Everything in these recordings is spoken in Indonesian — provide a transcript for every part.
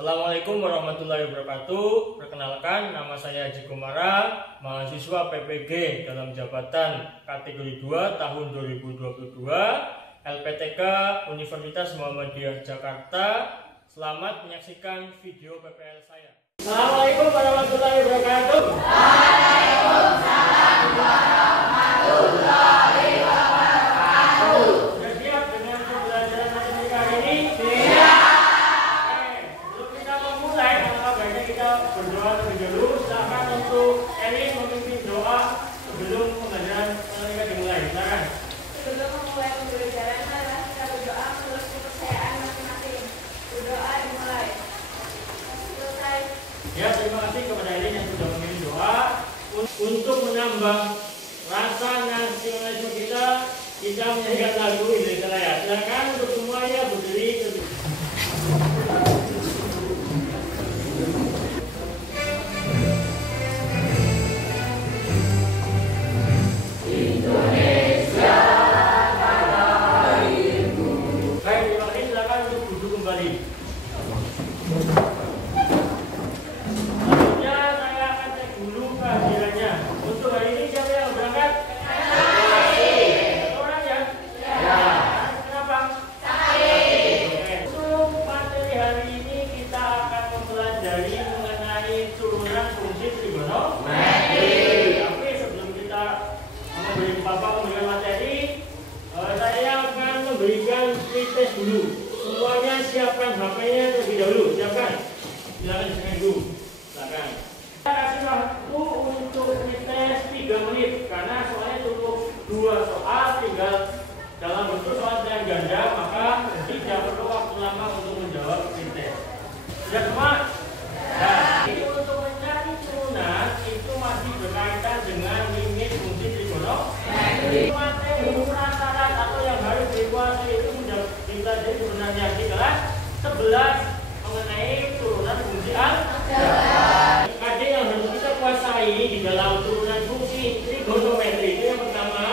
Assalamualaikum warahmatullahi wabarakatuh. Perkenalkan, nama saya Haji Komara, mahasiswa PPG dalam jabatan kategori 2 tahun 2022, LPTK Universitas Muhammadiyah Jakarta. Selamat menyaksikan video PPL saya. Assalamualaikum warahmatullahi wabarakatuh. Waalaikumsalam warahmatullahi wabarakatuh. Sudah siap dengan pembelajaran matematika hari ini? Kita berdoa terlebih dahulu. Silakan untuk Eli memimpin doa sebelum pembelajaran matematika dimulai. Silakan. Sebelum memulai pembelajaran, kita berdoa menurut kepercayaan masing-masing. Berdoa dimulai. Selesai. Ya, terima kasih kepada Eli yang sudah memimpin doa. Untuk menambah rasa nasionalisme kita menyanyikan lagu Indonesia Raya. Silakan untuk semuanya berdiri. Selanjutnya saya akan cek dulu kehadirannya. Untuk hari ini siapa yang berangkat? Orang ya? Ya. Kenapa? Oke. Untuk materi hari ini kita akan mempelajari mengenai turunan fungsi trigonometri. Tapi sebelum kita memberikan materi, saya akan memberikan tes dulu. Semuanya siapkan HP-nya terlebih dahulu. Siapkan. Silakan disiapkan dulu. Silakan. Saya kasih waktu untuk tes 3 menit karena soalnya cukup 2 soal, tinggal dalam bentuk soal dan ganda, maka tidak perlu waktu lama untuk menjawab tes. Sudah semua? Nah, ini untuk mencari turunan itu masih berkaitan dengan limit fungsi trigonometri. Materi prasyarat atau yang harus dikuasai itu sudah kita jadi sebenarnya di kelas 11 mengenai turunan fungsi aljabar. Ada yang harus kita kuasai di dalam turunan fungsi trigonometri itu yang pertama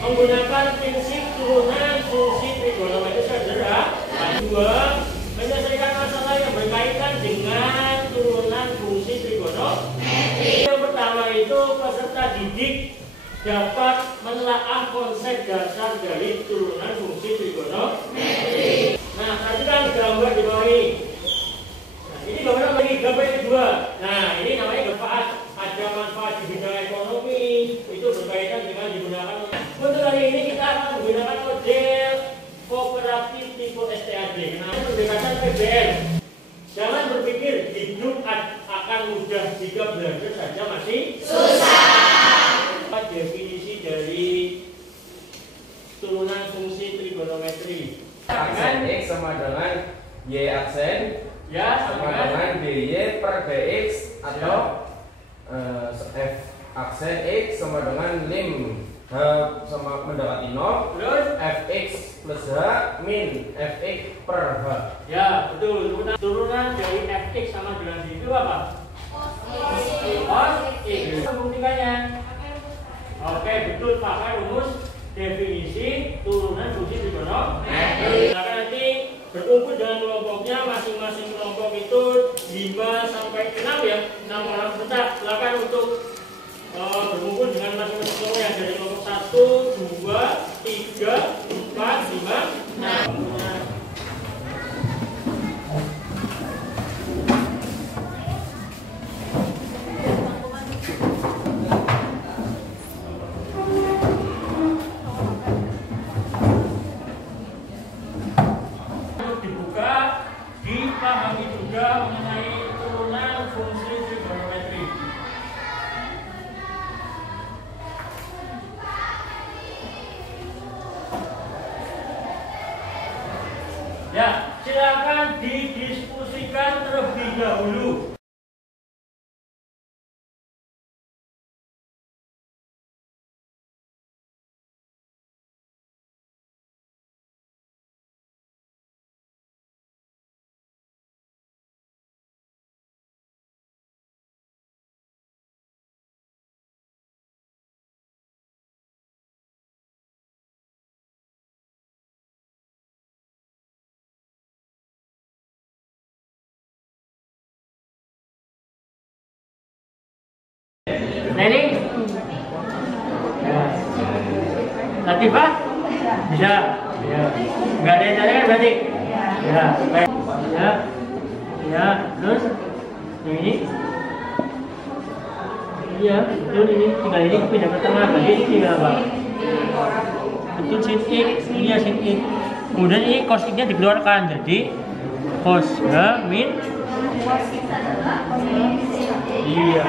menggunakan prinsip turunan fungsi trigonometri sederhana. Kedua, menyelesaikan masalah yang berkaitan dengan turunan fungsi trigonometri. Yang pertama itu peserta didik dapat menelaah konsep dasar dari turunan fungsi trigonometri. Nah, tadi kan gambar di bawah ini. Nah, ini gambar lagi gambar yang kedua. Nah, ini namanya manfaat. Ada manfaat di bidang ekonomi, itu berkaitan dengan digunakan. Untuk hari ini kita akan menggunakan model kooperatif tipe STAD. Nah, pendekatan PBL. Jangan berpikir hidup akan mudah jika belajar saja masih susah. Definisi dari turunan fungsi trigonometri. Aksen X sama dengan Y aksen ya sama dengan DY per DX atau F aksen X sama dengan lim H sama mendapati 0 terus Fx plus H min Fx per H. Ya betul. Turunan dari Fx sama dengan itu apa? Cos X. Membuktikannya. Oke, betul, pakai rumus definisi turunan fungsi trigonometri. Nah, nanti berkumpul dengan kelompoknya, masing-masing kelompok itu 5 sampai 6 ya, 6 orang peserta. Silakan untuk berkumpul dengan masing-masing kelompok yang dari kelompok 1, 2, 3, 4, 5, 6. Dipahami juga mengenai turunan fungsi trigonometri. Ya, silakan didiskusikan terlebih dahulu. Neni? Ya. Latifah? Bisa? Ya. Enggak ada yang tanya kan berarti? Ya. Baik. Ya. Ya. Terus? Yang ini? Iya, betul ini. Tinggal ini pindah ke tengah. Berarti ini tinggal apa? Betul sin X. Ini ya sin X. Kemudian ini cos X-nya dikeluarkan. Jadi cos ya min. Iya.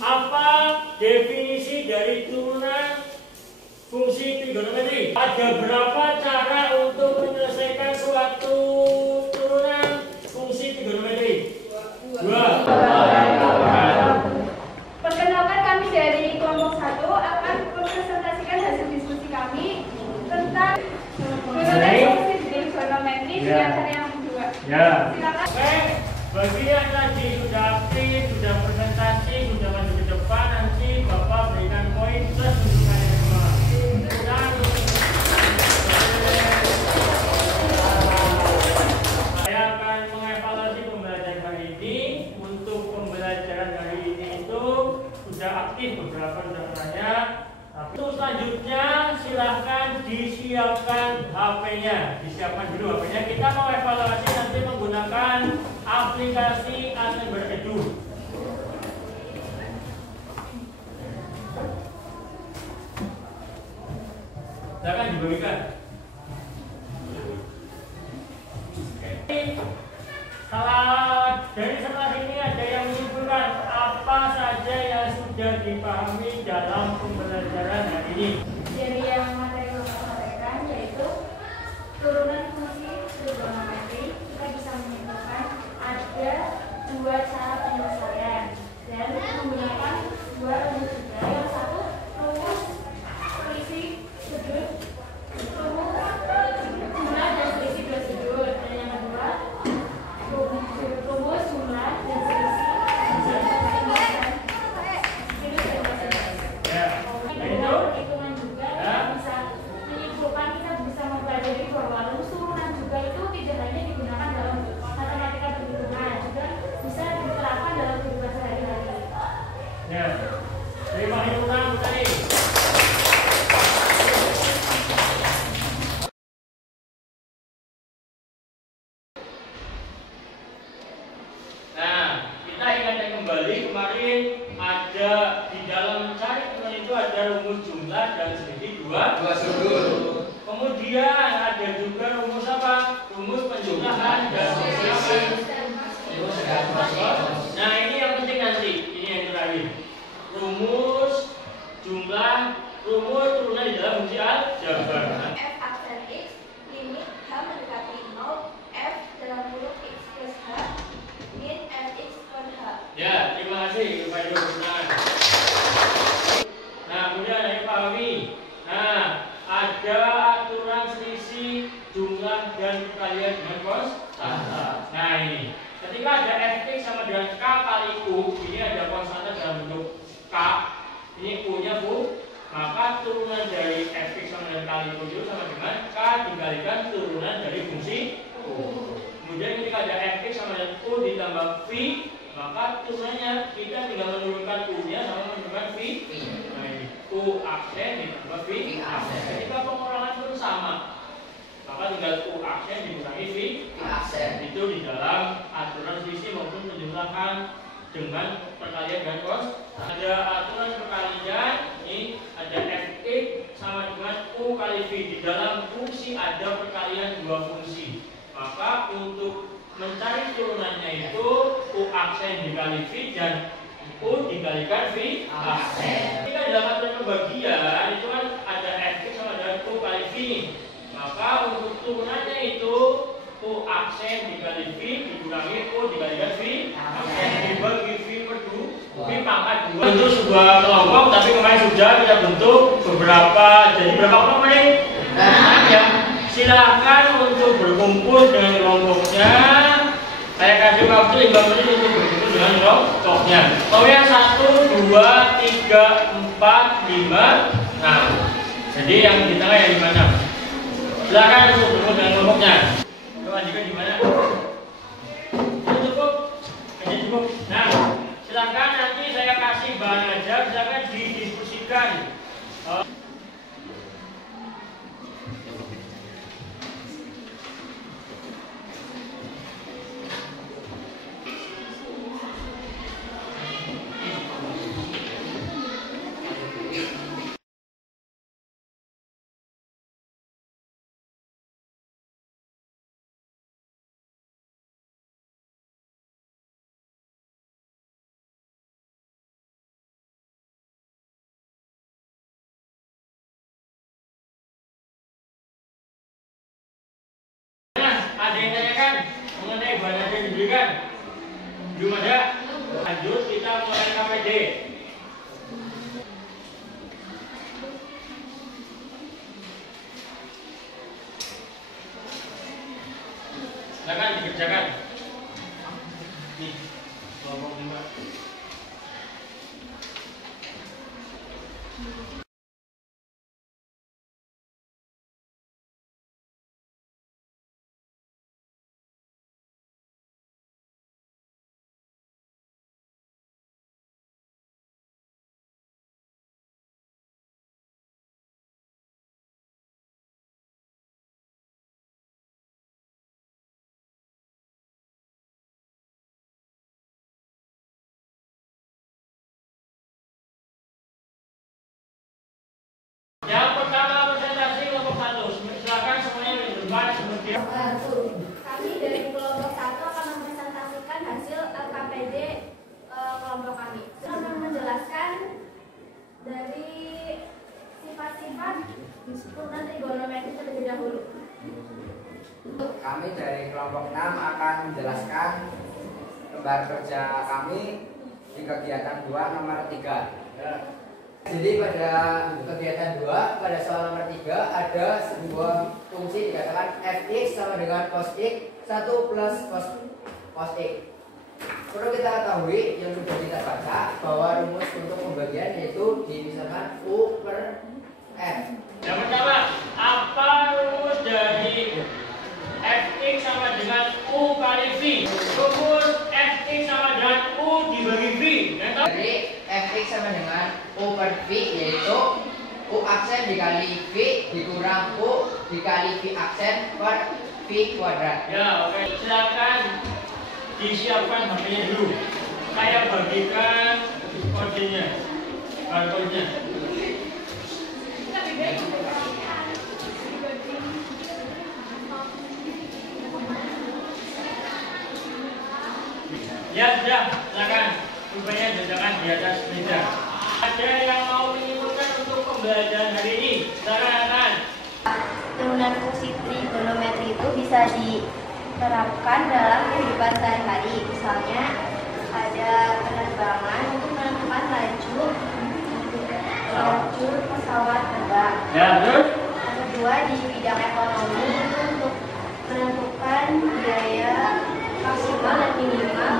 Apa definisi dari turunan fungsi trigonometri? Ada berapa cara untuk menyelesaikan suatu turunan fungsi trigonometri? Dua. Perkenalkan, kami dari kelompok 1 akan mempresentasikan hasil diskusi kami tentang turunan fungsi trigonometri dengan cara yang kedua. Ya. Silakan. Oke, bagi yang tadi sudah aktif, sudah presentasi, sudah maju ke depan, nanti Bapak berikan poin plus untuk kalian semua. Saya akan mengevaluasi pembelajaran hari ini. Untuk pembelajaran hari ini itu sudah aktif beberapa urutannya. Untuk selanjutnya silahkan disiapkan HP-nya. Disiapkan dulu HP-nya. Kita mau evaluasi nanti menggunakan aplikasi Assemble Edu. Silakan dibagikan. Dari setelah ini ada yang menyimpulkan apa saja yang sudah dipahami dalam pembelajaran hari ini. Dari yang materi yang kita sampaikan yaitu turunan fungsi trigonometri, kita bisa menyimpulkan ada dua cara penyelesaian dan menggunakan dua rumus juga. Yang satu rumus selisih sudut, rumus jumlah dan selisih dua sudut, dan yang kedua rumus jumlah dan selisih hitungan juga. Kita bisa menyimpulkan, kita bisa mempelajari bahwa rumus turunan juga itu tidak hanya digunakan dalam matematika perhitungan, juga bisa diterapkan dalam kehidupan sehari-hari. Ya, terima hitungan tadi. Nah, kita ingatkan kembali kemarin ada di dalam mencari turunan itu ada rumus jumlah dan selisih dua sudut. Kemudian ada juga rumus apa? Rumus penjumlahan dan selisih. Nah, ini yang penting nanti. Ini yang terakhir. Rumus jumlah, rumus turunan di dalam fungsi aljabar. F aksen X, limit H mendekati 0, F dalam kurung X plus H, min Fx per H. Ya, terima kasih Pak Ibu. Nah, kemudian yang pahami. Nah, ada aturan selisih jumlah dan perkalian dengan konstanta. Nah, ini. Ketika ada Fx sama dengan K kali U, ini ada konstanta dalam bentuk K. Ini U-nya U, maka turunan dari Fx sama dengan kali U itu sama dengan K dikalikan turunan dari fungsi U. Kemudian ketika ada Fx sama dengan U ditambah V, maka turunannya kita tinggal menurunkan U-nya sama menurunkan V. Nah, ini U aksen ditambah V aksen. Ketika pengurangan pun sama, maka tinggal U aksen dikurangi V aksen. Itu di dalam aturan selisih maupun penjumlahan dengan perkalian dan konstanta. Ada aturan perkalian, ini ada Fx sama dengan U kali V. Di dalam fungsi ada perkalian dua fungsi. Maka untuk mencari turunannya itu U aksen dikali V dan U dikalikan V aksen. Jika dalam aturan pembagian itu kan ada Fx sama dengan U kali V. Maka untuk turunannya itu U aksen dikali V dikurangi U dikalikan V aksen dibagi V per 2 V pangkat 2. Bentuk sebuah kelompok, tapi kemarin sudah kita bentuk beberapa. Jadi berapa kelompok ini? Ya. Silahkan untuk berkumpul dengan kelompoknya. Saya kasih waktu 5 menit untuk berkumpul dengan kelompoknya. Pokoknya 1, 2, 3, 4, 5. Nah, jadi yang di tengah yang di mana? Silahkan untuk berkumpul dengan kelompoknya. Coba juga di mana? lanjutkan. Ada yang tanyakan mengenai bahan yang diberikan? Belum ada? Lanjut kita mulai KPD. Silakan dikerjakan. Nih, kelompok 5. Yang pertama presentasi kelompok 1. Silakan semuanya di depan seperti Kami dari kelompok 1 akan mempresentasikan hasil LKPD kelompok kami. Kita akan menjelaskan dari sifat-sifat turunan trigonometri terlebih dahulu. Kami dari kelompok 6 akan menjelaskan lembar kerja kami di kegiatan 2 nomor 3. Jadi pada kegiatan 2 pada soal nomor 3 ada sebuah fungsi dikatakan fx sama dengan cos x 1 plus cos x. Perlu kita ketahui yang sudah kita baca bahwa rumus untuk pembagian yaitu misalkan u per n. yang pertama, apa rumus dari fx sama dengan u kali v? Rumus fx sama dengan u dibagi v. Dari fx sama dengan u per v yaitu u aksen dikali v dikurang u dikali v aksen per v kuadrat. Ya, oke. Silakan disiapkan HP-nya dulu. Saya bagikan kodenya, barcode-nya. Ya sudah, silakan. Rupanya jajakan di atas meja. Ada yang mau menyimpulkan untuk pembelajaran hari ini? Silakan. Turunan fungsi trigonometri itu bisa diterapkan dalam kehidupan sehari-hari. Misalnya ada penerbangan untuk menentukan laju pesawat terbang. Ya, terus? Yang kedua di bidang ekonomi itu untuk menentukan biaya maksimal dan minimal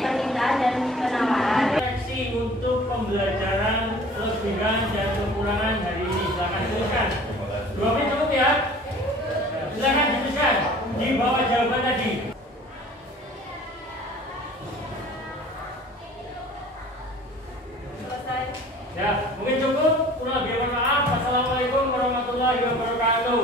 permintaan dan penawaran. Seleksi untuk pembelajaran kelebihan dan kekurangan hari ini. Silakan tuliskan. 2 menit cukup ya. Silakan dituliskan di bawah jawaban tadi. Selesai. Ya, mungkin cukup. Kurang lebih mohon maaf. Wassalamualaikum warahmatullahi wabarakatuh.